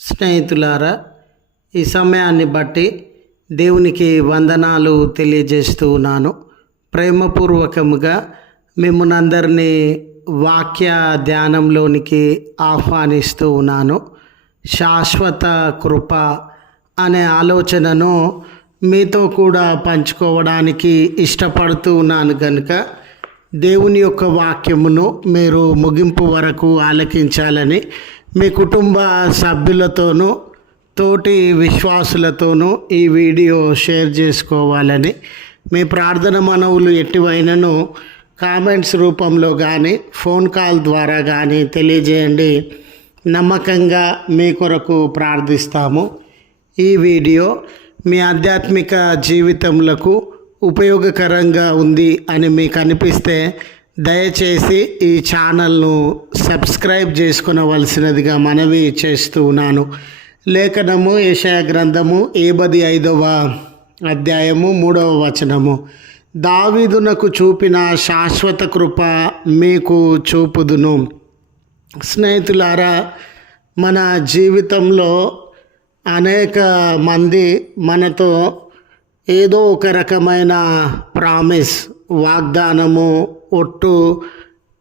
స్నేహితులారా, ఈ సమయాన్ని బట్టి దేవునికి వందనాలు తెలియజేస్తూ ఉన్నాను. ప్రేమపూర్వకముగా మిమ్మల్ని అందరినీ వాక్య ధ్యానంలోనికి ఆహ్వానిస్తూ ఉన్నాను. శాశ్వత కృప అనే ఆలోచనను మీతో కూడా పంచుకోవడానికి ఇష్టపడుతూ ఉన్నాను కనుక దేవుని యొక్క వాక్యమును మీరు ముగింపు వరకు ఆలకించాలని మీ కుటుంబ సభ్యులతోనూ తోటి విశ్వాసులతోనూ ఈ వీడియో షేర్ చేసుకోవాలని మీ ప్రార్థన మనవులు ఎట్టివైనను కామెంట్స్ రూపంలో కానీ ఫోన్ కాల్ ద్వారా కానీ తెలియజేయండి. నమ్మకంగా మీ కొరకు ప్రార్థిస్తాము. ఈ వీడియో మీ ఆధ్యాత్మిక జీవితములకు ఉపయోగకరంగా ఉంది అని మీకు అనిపిస్తే దయచేసి ఈ ఛానల్ను సబ్స్క్రైబ్ చేసుకొనవలసినదిగా మనవి చేస్తూ ఉన్నాను. లేఖనము యెషయా గ్రంథము 75వ అధ్యాయము 3వ వచనము. దావీదునకు చూపిన శాశ్వత కృప మీకు చూపుదును. స్నేహితులారా, మన జీవితంలో అనేక మంది మనతో ఏదో ఒక రకమైన ప్రామిస్, వాగ్దానము, ఒట్టు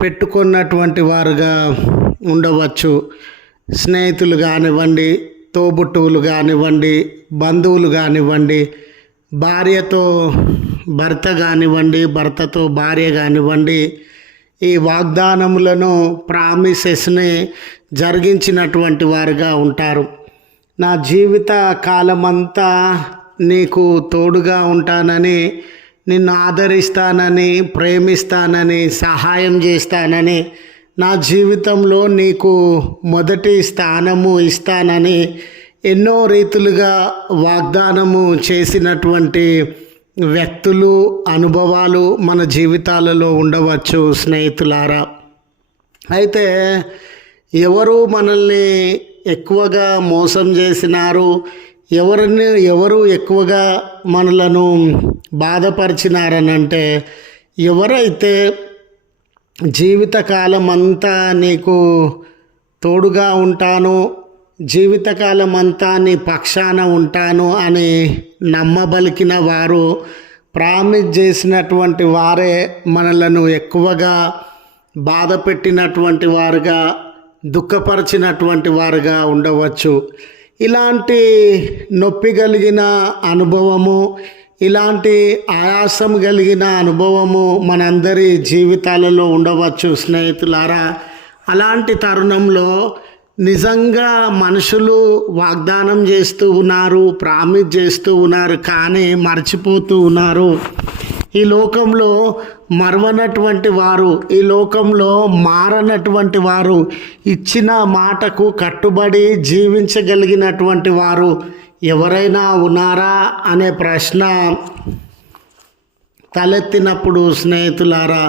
పెట్టుకున్నటువంటి వారుగా ఉండవచ్చు. స్నేహితులు కానివ్వండి, తోబుట్టువులు కానివ్వండి, బంధువులు కానివ్వండి, భార్యతో భర్త కానివ్వండి, భర్తతో భార్య కానివ్వండి, ఈ వాగ్దానములను, ప్రామిసెస్ని జరిగించినటువంటి వారుగా ఉంటారు. నా జీవిత కాలమంతా నీకు తోడుగా ఉంటానని, నిన్ను ఆదరిస్తానని, ప్రేమిస్తానని, సహాయం చేస్తానని, నా జీవితంలో నీకు మొదటి స్థానము ఇస్తానని ఎన్నో రీతులుగా వాగ్దానము చేసినటువంటి వ్యక్తులు, అనుభవాలు మన జీవితాలలో ఉండవచ్చు స్నేహితులారా. అయితే ఎవరు మనల్ని ఎక్కువగా మోసం చేసినారు, ఎవరు ఎక్కువగా మనలను బాధపరిచినారనంటే, ఎవరైతే జీవితకాలం అంతా నీకు తోడుగా ఉంటాను, జీవితకాలం అంతా నీ పక్షాన ఉంటాను అని నమ్మబలికిన వారు, ప్రామిస్ చేసినటువంటి వారే మనలను ఎక్కువగా బాధ పెట్టినటువంటి వారుగా, దుఃఖపరిచినటువంటి వారుగా ఉండవచ్చు. ఇలాంటి నొప్పి కలిగిన అనుభవము, ఇలాంటి ఆయాసం కలిగిన అనుభవము మనందరి జీవితాలలో ఉండవచ్చు స్నేహితులారా. అలాంటి తరుణంలో నిజంగా మనుషులు వాగ్దానం చేస్తూ ఉన్నారు, ప్రామిస్ చేస్తూ ఉన్నారు, కానీ మర్చిపోతూ ఉన్నారు. ఈ లోకంలో మరవనటువంటి వారు, ఈ లోకంలో మారనటువంటి వారు, ఇచ్చిన మాటకు కట్టుబడి జీవించగలిగినటువంటి వారు ఎవరైనా ఉన్నారా అనే ప్రశ్న తలెత్తినప్పుడు స్నేహితులారా,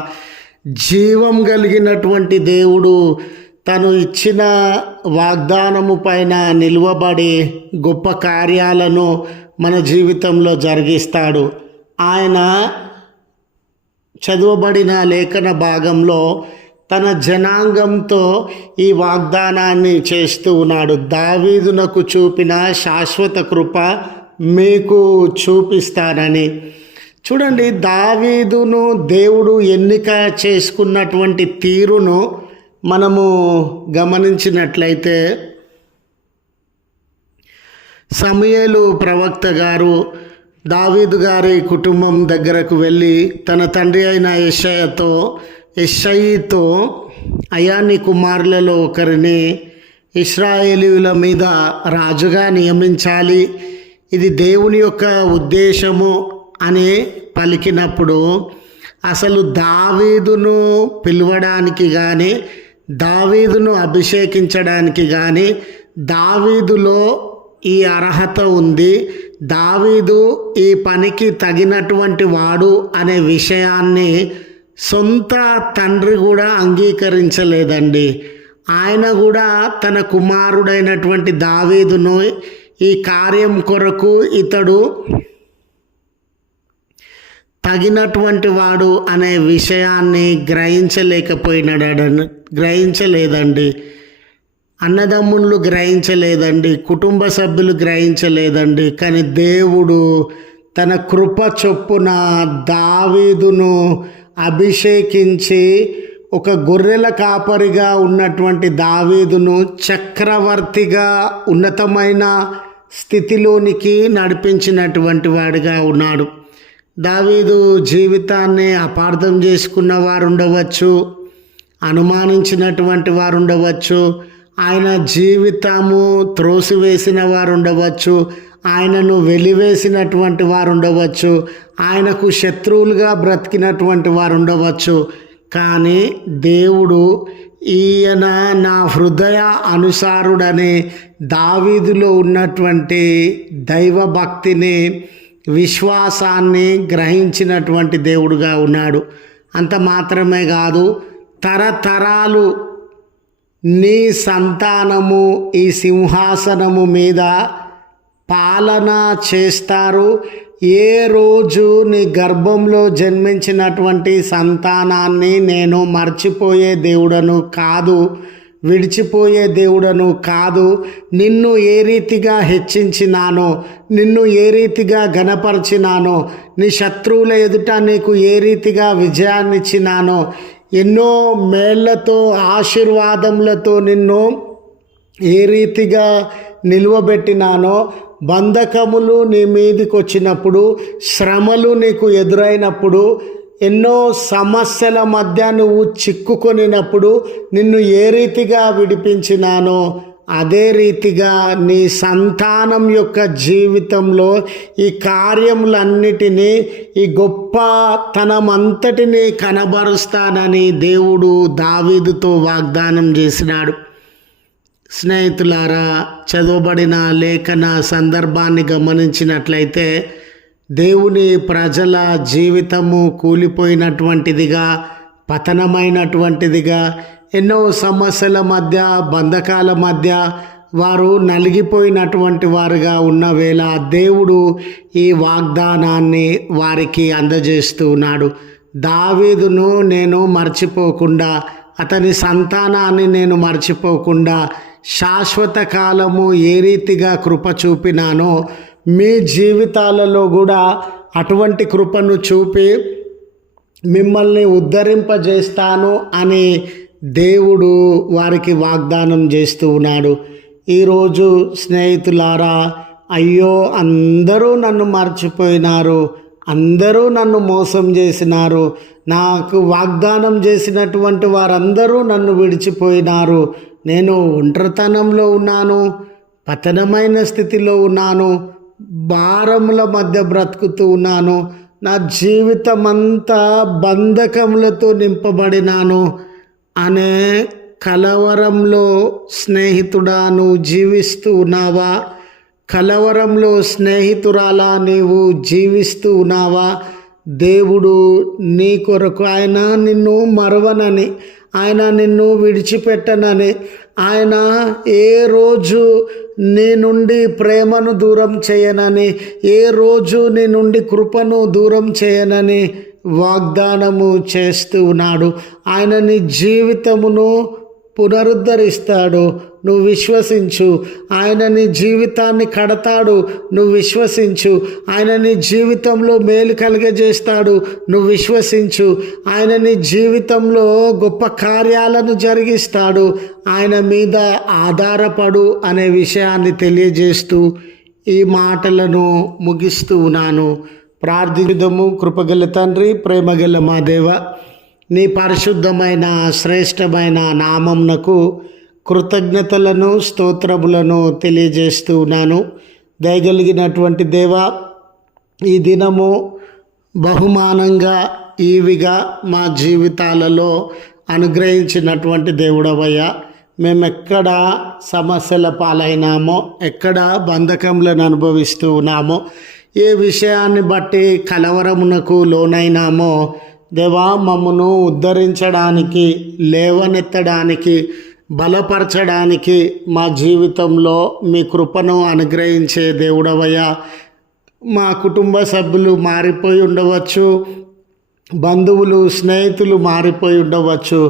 జీవం కలిగినటువంటి దేవుడు తను ఇచ్చిన వాగ్దానము పైన నిలువబడి గొప్ప కార్యాలను మన జీవితంలో జరిగిస్తాడు. ఆయన చదువబడిన లేఖన భాగంలో తన జనాంగంతో ఈ వాగ్దానాన్ని చేస్తూ ఉన్నాడు. దావీదునకు చూపిన శాశ్వత కృప మీకు చూపిస్తానని. చూడండి, దావీదును దేవుడు ఎన్నిక చేసుకున్నటువంటి తీరును మనము గమనించినట్లయితే, సమూయేలు ప్రవక్త గారు దావీదు గారి కుటుంబం దగ్గరకు వెళ్ళి తన తండ్రి అయిన యెషయితో అయ్యా, నీ కుమారులలో ఒకరిని ఇశ్రాయేలీయుల మీద రాజుగా నియమించాలి, ఇది దేవుని యొక్క ఉద్దేశము అని పలికినప్పుడు, అసలు దావీదును పిలవడానికి కానీ, దావీదును అభిషేకించడానికి కానీ దావీదులో ఈ అర్హత ఉంది, దావీదు ఈ పనికి తగినటువంటి వాడు అనే విషయాన్ని సొంత తండ్రి కూడా అంగీకరించలేదండి. ఆయన కూడా తన కుమారుడైనటువంటి దావీదును ఈ కార్యం కొరకు ఇతడు తగినటువంటి వాడు అనే విషయాన్ని గ్రహించలేదండి. అన్నదమ్ముళ్ళు గ్రహించలేదండి, కుటుంబ సభ్యులు గ్రహించలేదండి. కానీ దేవుడు తన కృప చొప్పున దావీదును అభిషేకించి ఒక గొర్రెల కాపరిగా ఉన్నటువంటి దావీదును చక్రవర్తిగా ఉన్నతమైన స్థితిలోనికి నడిపించినటువంటి వాడిగా ఉన్నాడు. దావీదు జీవితాన్ని అపార్థం చేసుకున్న వారు ఉండవచ్చు, అనుమానించినటువంటి వారు ఉండవచ్చు, ఆయన జీవితము త్రోసివేసిన వారు ఉండవచ్చు, ఆయనను వెలివేసినటువంటి వారు ఉండవచ్చు, ఆయనకు శత్రువులుగా బ్రతికినటువంటి వారు ఉండవచ్చు. కానీ దేవుడు ఈయన నా హృదయ అనుసారుడనే దావీదులో ఉన్నటువంటి దైవభక్తిని, విశ్వాసాన్ని గ్రహించినటువంటి దేవుడుగా ఉన్నాడు. అంత మాత్రమే కాదు, తరతరాలు నీ సంతానము ఈ సింహాసనము మీద పాలన చేస్తారు. ఏ రోజు నీ గర్భంలో జన్మించినటువంటి సంతానాన్ని నేను మర్చిపోయే దేవుడను కాదు, విడిచిపోయే దేవుడను కాదు. నిన్ను ఏ రీతిగా హెచ్చించినానో, నిన్ను ఏ రీతిగా ఘనపరిచినానో, నీ శత్రువుల ఎదుట నీకు ఏ రీతిగా విజయాన్నిచ్చినానో, ఎన్నో మేళ్లతో ఆశీర్వాదములతో నిన్ను ఏ రీతిగా నిలువబెట్టినానో, బంధకములు నీ మీదికి వచ్చినప్పుడు, శ్రమలు నీకు ఎదురైనప్పుడు, ఎన్నో సమస్యల మధ్య నువ్వు చిక్కుకొనినప్పుడు నిన్ను ఏ రీతిగా విడిపించినానో అదే రీతిగా నీ సంతానం యొక్క జీవితంలో ఈ కార్యములన్నిటినీ, ఈ గొప్పతనమంతటినీ కనబరుస్తానని దేవుడు దావీదుతో వాగ్దానం చేసినాడు. స్నేహితులారా, చదవబడిన లేఖన సందర్భాన్ని గమనించినట్లయితే దేవుని ప్రజల జీవితము కూలిపోయినటువంటిదిగా, పతనమైనటువంటిదిగా, ఎన్నో సమస్యల మధ్య, బంధకాల మధ్య వారు నలిగిపోయినటువంటి వారుగా ఉన్న వేళ దేవుడు ఈ వాగ్దానాన్ని వారికి అందజేస్తూ ఉన్నాడు. దావీదును నేను మర్చిపోకుండా, అతని సంతానాన్ని నేను మర్చిపోకుండా శాశ్వత కాలము ఏ రీతిగా కృప చూపినానో మీ జీవితాలలో కూడా అటువంటి కృపను చూపి మిమ్మల్ని ఉద్ధరింపజేస్తాను అని దేవుడు వారికి వాగ్దానం చేస్తూ ఉన్నాడు. ఈరోజు స్నేహితులారా, అయ్యో అందరూ నన్ను మర్చిపోయినారు, అందరూ నన్ను మోసం చేసినారు, నాకు వాగ్దానం చేసినటువంటి వారందరూ నన్ను విడిచిపోయినారు, నేను ఒంటరితనంలో ఉన్నాను, పతనమైన స్థితిలో ఉన్నాను, భారముల మధ్య బ్రతుకుతూ ఉన్నాను, నా జీవితం అంతా బంధకములతో నింపబడినాను అనే కలవరంలో స్నేహితుడా నువ్వు జీవిస్తూ ఉన్నావా? కలవరంలో స్నేహితురాలా నీవు జీవిస్తూ ఉన్నావా? దేవుడు నీ కొరకు, ఆయన నిన్ను మరవనని, ఆయన నిన్ను విడిచిపెట్టనని, ఆయన ఏ రోజు నీ నుండి ప్రేమను దూరం చేయనని, ఏ రోజు నీ నుండి కృపను దూరం చేయనని వాగ్దానము చేస్తూ ఉన్నాడు. ఆయన నీ జీవితమును పునరుద్ధరిస్తాడు, నువ్వు విశ్వసించు. ఆయన నీ జీవితాన్ని కడతాడు, నువ్వు విశ్వసించు. ఆయన నీ జీవితంలో మేలు కలిగజేస్తాడు, నువ్వు విశ్వసించు. ఆయన నీ జీవితంలో గొప్ప కార్యాలను జరిగిస్తాడు, ఆయన మీద ఆధారపడు అనే విషయాన్ని తెలియజేస్తూ ఈ మాటలను ముగిస్తూ ఉన్నాను. ప్రార్థిద్దాము. కృపగల తండ్రి, ప్రేమగల మా దేవ, నీ పరిశుద్ధమైన శ్రేష్టమైన నామమునకు కృతజ్ఞతలను, స్తోత్రములను తెలియజేస్తూ ఉన్నాను. దయగలిగినటువంటి దేవ, ఈ దినము బహుమానంగా ఈవిగా మా జీవితాలలో అనుగ్రహించినటువంటి దేవుడవయ్యా, మేమెక్కడ సమస్యల పాలైనామో, ఎక్కడ బంధకములను అనుభవిస్తూ ఉన్నామో, ఏ విషయాన్ని బట్టి కలవరమునకు లోనైనామో దేవా, మమ్మను ఉద్ధరించడానికి, లేవనెత్తడానికి, బలపరచడానికి మా జీవితంలో మీ కృపను అనుగ్రహించే దేవుడవయ్యా. మా కుటుంబ సభ్యులు మారిపోయి ఉండవచ్చు, బంధువులు, స్నేహితులు మారిపోయి ఉండవచ్చు,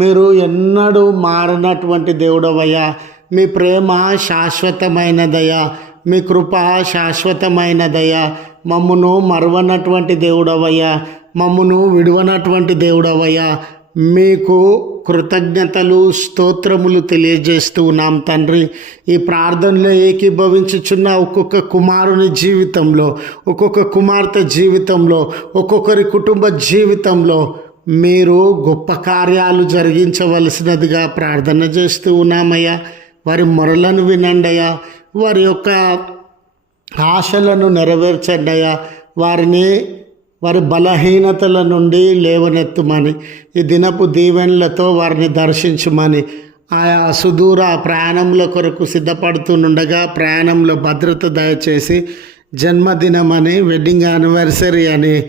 మీరు ఎన్నడూ మారినటువంటి దేవుడవయ్యా. మీ ప్రేమ శాశ్వతమైనదయ్యా, మీ కృప శాశ్వతమైనదయ్యా. మమ్మును మరువనటువంటి దేవుడవయ్యా, మమ్మును విడువనటువంటి దేవుడవయ్యా. మీకు కృతజ్ఞతలు స్తోత్రములు తెలియజేస్తూ ఉన్నాం తండ్రి. ఈ ప్రార్థనలో ఏకీభవించుచున్న ఒక్కొక్క కుమారుని జీవితంలో, ఒక్కొక్క కుమార్తె జీవితంలో, ఒక్కొక్కరి కుటుంబ జీవితంలో మీరు గొప్ప కార్యాలు జరిగించవలసినదిగా ప్రార్థన చేస్తూ ఉన్నామయ్యా. వారి మొరలను వినండి అయ్యా, వారి యొక్క ఆశలను నెరవేర్చండి అయ్యా. వారి బలహీనతల నుండి లేవనెత్తుమని, ఈ దినపు దీవెనలతో వారిని దర్శించుమని, ఆయా సుదూర ప్రయాణముల కొరకు సిద్ధపడుతుండగా ప్రయాణంలో భద్రత దయచేసి, జన్మదినమని, వెడ్డింగ్ యానివర్సరీ అని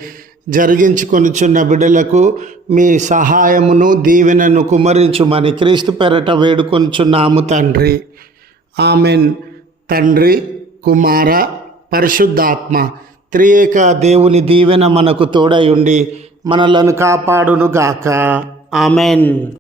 జరిగించుకొనుచున్న బిడ్డలకు మీ సహాయమును దీవెనను కుమరించుమని క్రీస్తు పేరట వేడుకొనుచున్నాము తండ్రి. ఆమెన్. తండ్రి, కుమార, పరిశుద్ధాత్మ త్రియేక దేవుని దీవెన మనకు తోడయుండి మనలను కాపాడునుగాక. ఆమెన్.